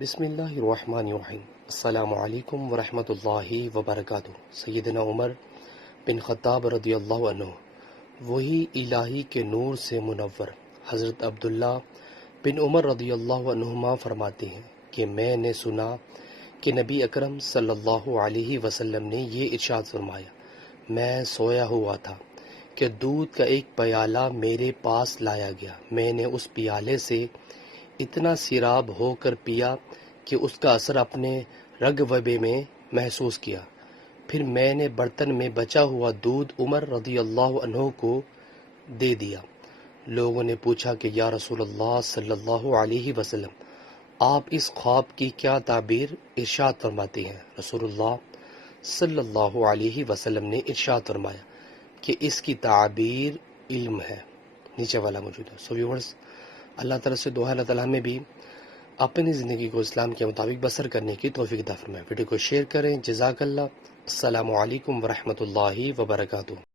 بسم اللہ الرحمن الرحیم۔ السلام علیکم ورحمۃ اللہ وبرکاتہ۔ سیدنا عمر بن خطاب رضی اللہ عنہ، وہی الہی کے نور سے منور حضرت عبداللہ بن عمر رضی اللہ عنہما فرماتے ہیں کہ میں نے سنا کہ نبی اکرم صلی اللہ علیہ وسلم نے یہ ارشاد فرمایا، میں سویا ہوا تھا کہ دودھ کا ایک پیالہ میرے پاس لایا گیا، میں نے اس پیالے سے اتنا سیراب ہو کر پیا کہ اس کا اثر اپنے رگ وبے میں محسوس کیا۔ پھر میں نے برتن میں بچا ہوا دودھ عمر رضی اللہ عنہ کو دے دیا۔ لوگوں نے پوچھا کہ یا رسول اللہ صلی اللہ علیہ وسلم، آپ اس خواب کی کیا تعبیر ارشاد فرماتے ہیں؟ رسول اللہ صلی اللہ علیہ وسلم نے ارشاد فرمایا کہ اس کی تعبیر علم ہے۔ نیچے والا موجود ہے۔ سو ویورز، اللہ تعالیٰ سے دعا ہے اللہ تعالیٰ ہمیں بھی اپنی زندگی کو اسلام کے مطابق بسر کرنے کی توفیق عطا فرمائے۔ ویڈیو کو شیئر کریں۔ جزاک اللہ۔ السلام علیکم ورحمۃ اللہ وبرکاتہ۔